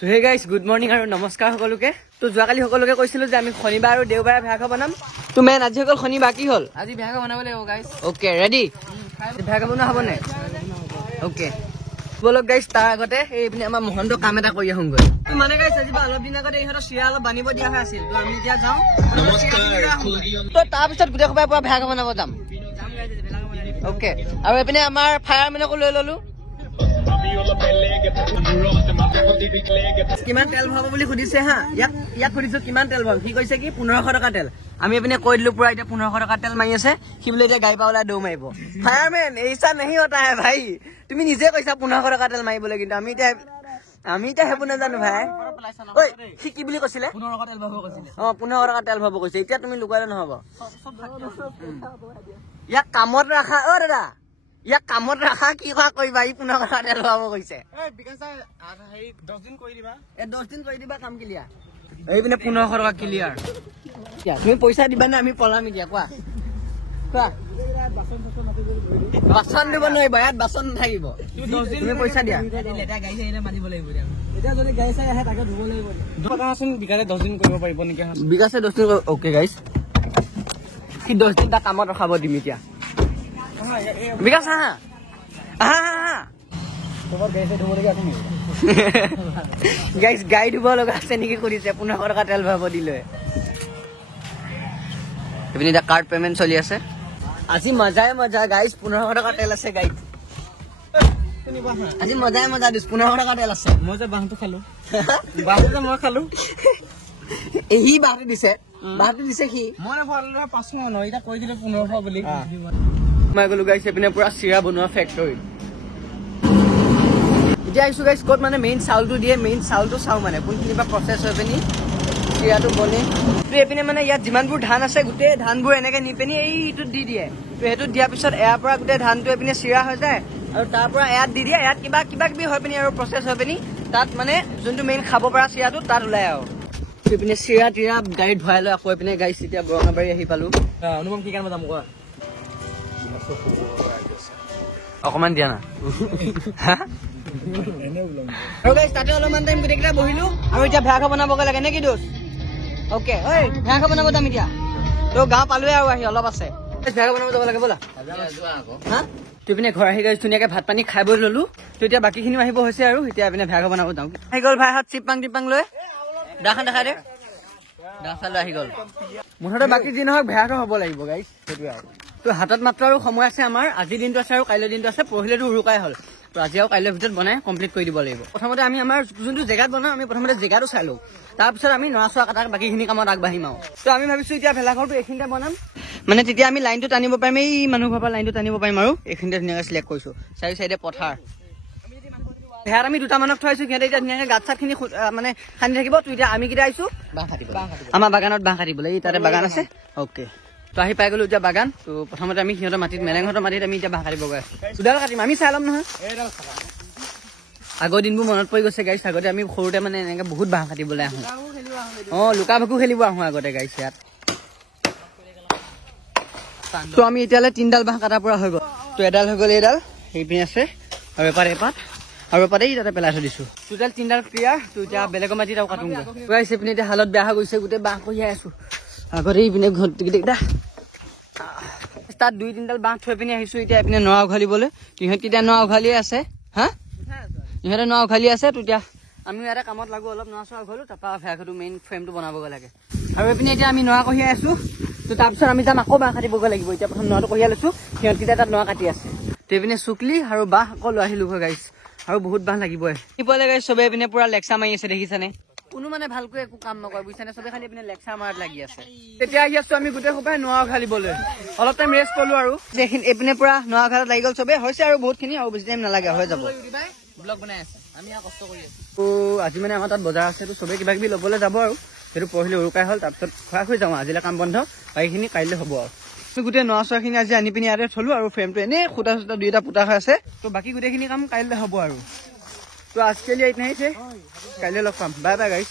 So hey guys, good morning আৰু নমস্কাৰ সকলোকে। তো যোৱাকালি সকলোকে কৈছিলো যে আমি শনিবাৰ আৰু দেওবাৰে ভাগ বনাম। তো মেন আজি সকল শনিবাৰ কি হ'ল? আজি ভাগ বনাব লাগিব গাইস। Okay ready? ভাগ বনোৱা হ'ব নে? ওকে বলক গাইস, তাৰ আগতে এইপিনে আমাৰ মহন্ত কাম এটা কৰি আহোঁগৈ। তো মানে গাইস আজি অলপ দিন আগতে ইহঁতৰ চিৰা অলপ বানিব দিয়া হৈ আছিল। তো আমি এতিয়া যাওঁ। তো তাৰপিছত গোটেই সবাই পৰা ভাগ বনাব যাম। ওকে আৰু এইপিনে আমাৰ ফায়াৰমেনকো লৈ ললো। কিমান তেল ভৰাব বুলি সুধিছে হা, ইয়াক সুধিছো কিমান তেল ভৰাম, সি কৈছে কি 1500 টকা তেল। আমি এপিনে কৈ দিলো পুৰা এতিয়া 1500 টকা তেল মাৰি আছে, সি বোলে এতিয়া গাড়ী পৰা ওলাই দৌৰ মাৰিব। ফায়াৰমেন এইচা নেহি হতা হে ভাই, তুমি নিজে কৈছা 1500 টকা তেল মাৰিবলৈ, কিন্তু আমি এতিয়া সেইবোৰ নাজানো ভাই। ঐ সি কি বুলি কৈছিলে? 15 টকা তেল ভৰাব কৈছিলে। 1500 টকা তেল ভৰাব কৈছে। এতিয়া তুমি লুকুৱালে নহব, ইয়াক কামত ৰাখা। দাদা ইয়াক কামত ৰাখা, কি কৰিবা? ই 1500 টকা তেল ভৰাব কৈছে। 10 দিন কৰি দিবা। 10 দিন কৰি দিবা কাম ক্লিয়াৰ। এইপিনে 1500 টকা ক্লিয়াৰ। তুমি পইচা দিবা নে আমি পলাম এতিয়া? কোৱা বাচন দিব নোৱাৰিব, ইয়াত বাচন নাথাকিব। তুমি পইচা দিয়া। বিকাশে 10 দিন কৰিব পাৰিব নেকি? বিকাশে 10 দিন। অকে গাইছ, সি 10 দিন তাক কামত ৰখাব দিম এতিয়া। বিকাশ আহা গাইছ, গাড়ী ধুব লগা আছে নেকি সুধিছে। 1500 টকা তেল ভৰাব দিলে। এইপিনে এতিয়া কাৰ্ড পেমেণ্ট চলি আছে। আজি মজাই মজা গাইছ, 1500 টকা তেল আছে গাড়ীত। আজি মজাই মজা দিছ, 1500 টকা তেল আছে। মই যে বাহটো খালো, বাহটো যে মই খালো। সি বাহটো দিছে সি। মই 500 নহয়, এতিয়া কৈ দিলে 1500 বুলি। মই গলো গাইছ এইপিনে পুৰা চিৰা বনোৱা ফেক্টৰী। এতিয়া আহিছো গাইছ ক'ত মানে মেইন চাউলটো দিয়ে। মেইন চাউলটো চাওঁ মানে কোনখিনি পৰা প্ৰচেছ হৈ পিনি চিৰাটো বনে। তো এইপিনে মানে ইয়াত যিমানবোৰ ধান আছে গোটেই ধানবোৰ এনেকে নি পিনি এইটোত দি দিয়ে। তো সেইটোত দিয়াৰ পিছত ইয়াৰ পৰা গোটেই ধানটো এইপিনে চিৰা হৈ যায় আৰু তাৰ পৰা ইয়াত দি দিয়ে। ইয়াত কিবা কিবি হৈ পিনি আৰু প্ৰচেছ হৈ পিনি তাত মানে যোনটো মেইন খাব পৰা চিৰাটো তাত ওলাই আৰু। এইপিনে চিৰা তিৰা গাড়ীত ভৰাই লৈ আকৌ এইপিনে গাইছ এতিয়া বৰঙাবাৰী আহি পালো। অনুপম কি কাৰণে যাম কোৱা? অকমান দিয়া না। আৰু গাইছ তাতে অলপমান টাইম গোটেইকেইটা বহিলো আৰু এতিয়া ভাগ বনাবগৈ লাগে নে কি দোষ? অকে ঐ ভাগ বনাব যাম এতিয়া। তো গাঁও পালোৱে আৰু আহি অলপ আছে। ভাগ বনাব যাব লাগে ব'লা। হা তুই পিনে ঘৰ আহি গাইছ ধুনীয়াকে ভাত পানী খাই বৈ ললো। তো এতিয়া বাকীখিনিও আহিব হৈছে আৰু এতিয়া পিনে ভাগ বনাব যাওঁ। আহি গ'ল ভাই হাত চিপাং লৈ দাখন দেখাই দে। দাখন আহি গ'ল। মুঠতে বাকী যি নহওক ভাগ হ'ব লাগিব গাইছ, সেইটোৱে আৰু। তো হাতত মাত্ৰ আৰু সময় আছে আমাৰ। আজিৰ দিনটো আছে আৰু কাইলৈ দিনটো আছে। পৰহিলেতো উৰুকাই হ'ল। তো আজি আৰু কাইলৈৰ ভিতৰত বনাই কমপ্লিট কৰি দিব লাগিব। প্ৰথমতে আমি আমাৰ যোনটো জেগাত বনাওঁ আমি প্ৰথমতে জেগাটো চাই লওঁ, তাৰপিছত আমি নৰা চৰা কাটা বাকীখিনি কামত আগবাঢ়িম আৰু। তো আমি ভাবিছো এতিয়া ভেলাঘৰটো এইখিনিতে বনাম, মানে তেতিয়া আমি লাইনটো টানিব পাৰিম। এই মানুহ ঘৰৰ পৰা লাইনটো টানিব পাৰিম আৰু এইখিনিতে ধুনীয়াকৈ চিলেক্ট কৰিছো। চাৰি চাইডে পথাৰ। সেয়াত আমি 2টা মানুহক থৈছো, সিহঁতে এতিয়া ধুনীয়াকৈ গাঁত চাতখিনি মানে খান্দি থাকিব। তো এতিয়া আমি কেইটা আহিছো বাঁহ কাটিব, আমাৰ বাগানত বাঁহ কাটিবলৈ। এই তাতে বাগান আছে। অ'কে তো আহি পাই গলো এতিয়া বাগান। তো প্ৰথমতে আমি সিহঁতৰ মাটিত মেলেংহঁতৰ মাটিত আমি এতিয়া বাঁহ কাটিব গৈ আছো। দুডাল কাটিম, আমি চাই ল'ম নহয়। আগৰ দিনবোৰ মনত পৰি গৈছে গাইছ। আগতে আমি সৰুতে মানে এনেকে বহুত বাঁহ কাটিবলৈ আহোঁ। লুকা ভাকু খেলিব আহোঁ আগতে গাইছ ইয়াত। তো আমি এতিয়ালৈ 3ডাল বাঁহ কটাৰ পৰা হৈ গ'ল। তো এডাল হৈ গ'ল, এইডাল এইপিনে আছে আৰু এপাত আৰু এপাত এই তাতে পেলাই থৈ দিছো। টোটেল 3ডাল ক্লিয়াৰ। তো এতিয়া বেলেগৰ মাটিত আৰু কাটোঁগৈ। গাইছ এইপিনে এতিয়া হালত বেয়া হৈ গৈছে, গোটেই বাঁহ কঢ়িয়াই আছো। আগতে এইপিনে গোটেইকেইটা তাত 2-3ডাল বাঁহ থৈ পিনি আহিছো। এতিয়া এইপিনে নৰা উঘালিবলৈ। ইহঁতকেইটা নৰা উঘালিয়ে আছে। হা ইহঁতে নৰা উঘালি আছে। তো এতিয়া আমিও ইয়াতে কামত লাগো, অলপ নৰা চৰা উঘালো, তাৰপৰা ভেলাঘৰটো মেইন ফ্ৰেমটো বনাবগৈ লাগে। আৰু এইপিনে এতিয়া আমি নৰা কঢ়িয়াই আছো। তো তাৰপিছত আমি যাম আকৌ বাঁহ কাটিবগৈ লাগিব। এতিয়া প্ৰথম নৰাটো কঢ়িয়াই লৈছো, সিহঁতকেইটা তাত নৰা কাটি আছে। তো এইপিনে চুকলি আৰু বাঁহ আকৌ লৈ আহিলো গৈ গাইছ, আৰু বহুত বাঁহ লাগিবই। ইফালে গাইছ চবে এইপিনে পুৰা লেকচা মাৰি আছে, দেখিছানে? কোনো মানে ভালকৈ একো কাম নকৰে বুজিছানে, চবে খালি এইপিনে লেকচাৰ মাৰাত লাগি আছে। তেতিয়া আহি আছো আমি গোটেই সোপাই নৰা উঘালিবলৈ। অলপ টাইম ৰেষ্ট কৰিলো আৰু এইপিনে পুৰা নৰা উঘালত লাগি গ'ল চবে। হৈছে আৰু বহুতখিনি, আৰু বেছি টাইম নালাগে, হৈ যাব। ব্লগ বনাই আছে, আমি কষ্ট কৰি আছো। তো আজি মানে আমাৰ তাত বজাৰ আছে। তো চবে কিবা কিবি ল'বলৈ যাব আৰু সেইটো পৰহিলে উৰুকাই হ'ল। তাৰপিছত খোৱা হৈ যাওঁ। আজিলৈ কাম বন্ধ, বাকীখিনি কাইলৈ হ'ব আৰু। তো গোটেই নৰা চৰাখিনি আজি আনি পিনি ইয়াতে থলো, আৰু ফ্ৰেমটো এনেই খুটা চুটা 2টা পোতা হৈ আছে। তো বাকী গোটেইখিনি কাম কাইলৈ হ'ব আৰু। তো আজিকালি এইট নাহিছে, কাইলৈ লগ পাম। বাই বাই গাইছ।